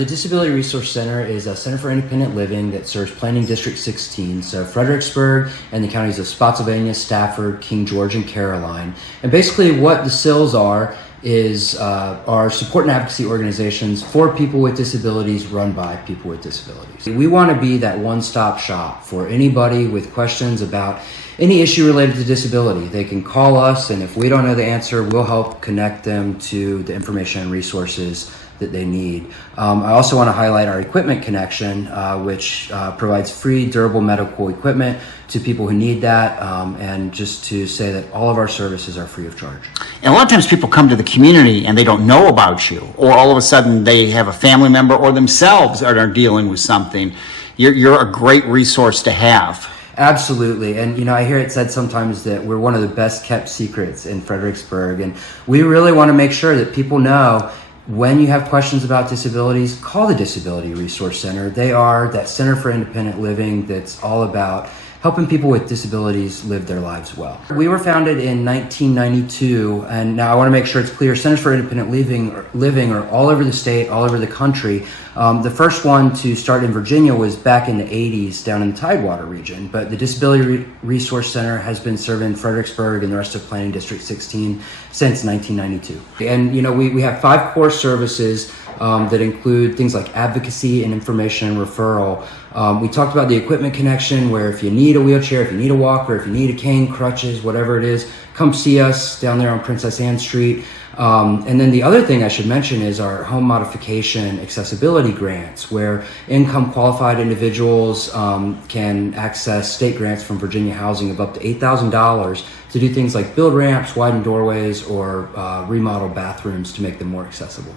The Disability Resource Center is a center for independent living that serves Planning District 16, so Fredericksburg and the counties of Spotsylvania, Stafford, King George, and Caroline. And basically what the CILs are is our support and advocacy organizations for people with disabilities run by people with disabilities. We want to be that one-stop shop for anybody with questions about any issue related to disability. They can call us, and if we don't know the answer, we'll help connect them to the information and resources that they need. I also want to highlight our equipment connection, which provides free durable medical equipment to people who need that, and just to say that all of our services are free of charge. And a lot of times people come to the community and they don't know about you, or all of a sudden they have a family member or themselves are dealing with something. You're a great resource to have. Absolutely. And, I hear it said sometimes that we're one of the best kept secrets in Fredericksburg. And we really want to make sure that people know when you have questions about disabilities, call the Disability Resource Center. They are that center for independent living that's all about helping people with disabilities live their lives well. We were founded in 1992, and now I want to make sure it's clear, Centers for Independent Living are all over the state, all over the country. The first one to start in Virginia was back in the 80s down in the Tidewater region, but the Disability Resource Center has been serving Fredericksburg and the rest of Planning District 16 since 1992. And we have 5 core services that include things like advocacy and information and referral. We talked about the equipment connection, where if you need a wheelchair, if you need a walker, if you need a cane, crutches, whatever it is, come see us down there on Princess Anne Street. And then the other thing I should mention is our home modification accessibility grants, where income qualified individuals can access state grants from Virginia Housing of up to $8,000 to do things like build ramps, widen doorways, or remodel bathrooms to make them more accessible.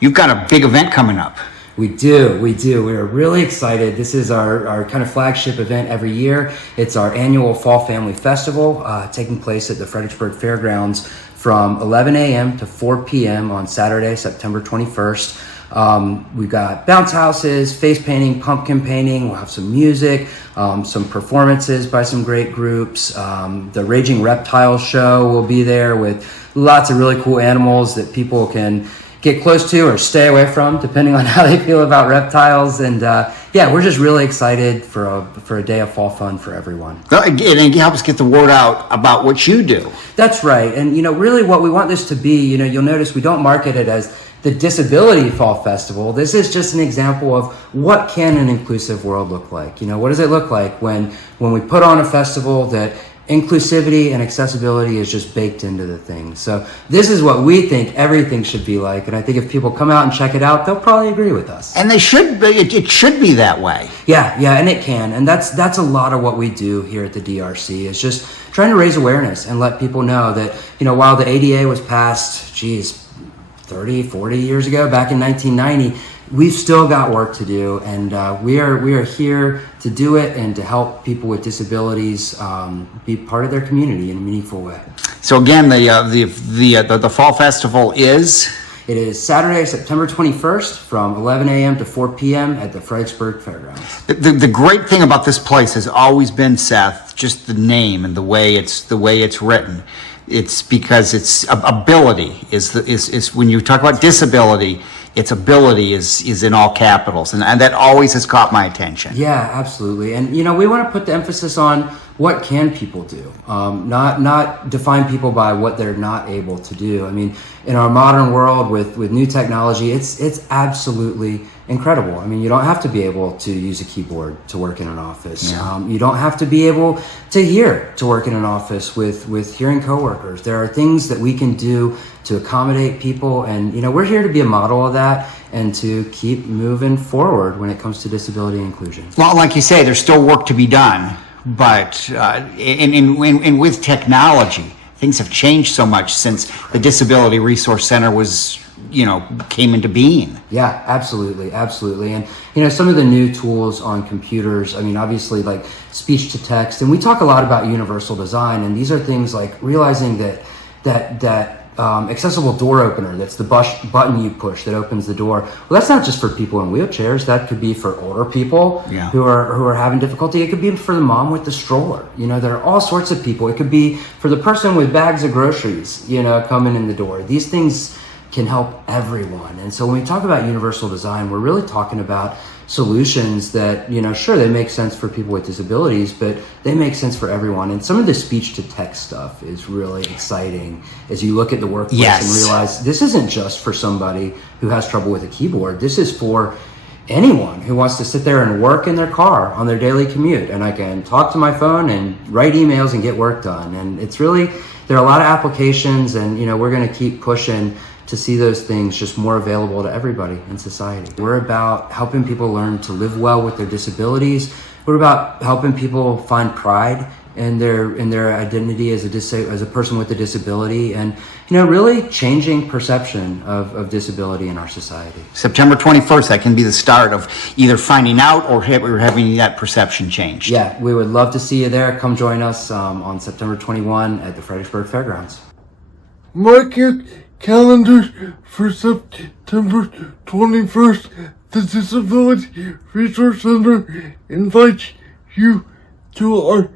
You've got a big event coming up. We do. We are really excited. This is our kind of flagship event every year. It's our annual Fall Family Festival, taking place at the Fredericksburg Fairgrounds from 11 a.m. to 4 p.m. on Saturday, September 21st. We've got bounce houses, face painting, pumpkin painting. We'll have some music, some performances by some great groups. The Raging Reptiles show will be there with lots of really cool animals that people can get close to or stay away from, depending on how they feel about reptiles. And we're just really excited for a day of fall fun for everyone. And it helps get the word out about what you do. That's right. And really what we want this to be, you'll notice we don't market it as the Disability Fall Festival. This is just an example of what can an inclusive world look like. What does it look like when we put on a festival that inclusivity and accessibility is just baked into the thing. So this is what we think everything should be like, and I think if people come out and check it out, they'll probably agree with us. And they should be. It should be that way. Yeah, and it can, and that's a lot of what we do here at the DRC. Is just trying to raise awareness and let people know that while the ADA was passed, 30, 40 years ago, back in 1990. We've still got work to do, and we are here to do it and to help people with disabilities be part of their community in a meaningful way. So again, the Fall Festival is? It is Saturday, September 21st from 11 a.m. to 4 p.m. at the Fredericksburg Fairgrounds. The great thing about this place has always been, Seth, just the name and the way it's written. It's because its ability is when you talk about disability, its ability is in all capitals, and that always has caught my attention. Yeah, absolutely. And we want to put the emphasis on what can people do, not define people by what they're not able to do. I mean, in our modern world with new technology, it's absolutely incredible. I mean, you don't have to be able to use a keyboard to work in an office. Yeah. You don't have to be able to hear to work in an office with hearing coworkers. There are things that we can do to accommodate people, and we're here to be a model of that and to keep moving forward when it comes to disability and inclusion. Well, like you say, there's still work to be done, but and with technology, things have changed so much since the Disability Resource Center came into being. Yeah, absolutely. And some of the new tools on computers, I mean, obviously like speech to text, and we talk a lot about universal design, and these are things like realizing that accessible door opener, that's the button you push that opens the door. Well, that's not just for people in wheelchairs. That could be for older people who are having difficulty. It could be for the mom with the stroller. There are all sorts of people. It could be for the person with bags of groceries, coming in the door. These things can help everyone. And so when we talk about universal design, we're really talking about solutions that, sure, they make sense for people with disabilities, but they make sense for everyone. And some of the speech to text stuff is really exciting as you look at the workplace and realize this isn't just for somebody who has trouble with a keyboard. This is for anyone who wants to sit there and work in their car on their daily commute. And I can talk to my phone and write emails and get work done. And it's really, there are a lot of applications, and we're going to keep pushing to see those things just more available to everybody in society. We're about helping people learn to live well with their disabilities. We're about helping people find pride in their identity as a person with a disability, and really changing perception of disability in our society. September 21st, that can be the start of either finding out or having that perception changed. Yeah, we would love to see you there. Come join us on September 21 at the Fredericksburg Fairgrounds. Mark your calendars for September 21st. The Disability Resource Center invites you to our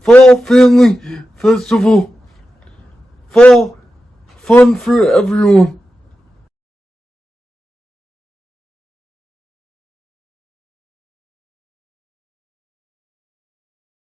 Fall Family Festival. Fall fun for everyone.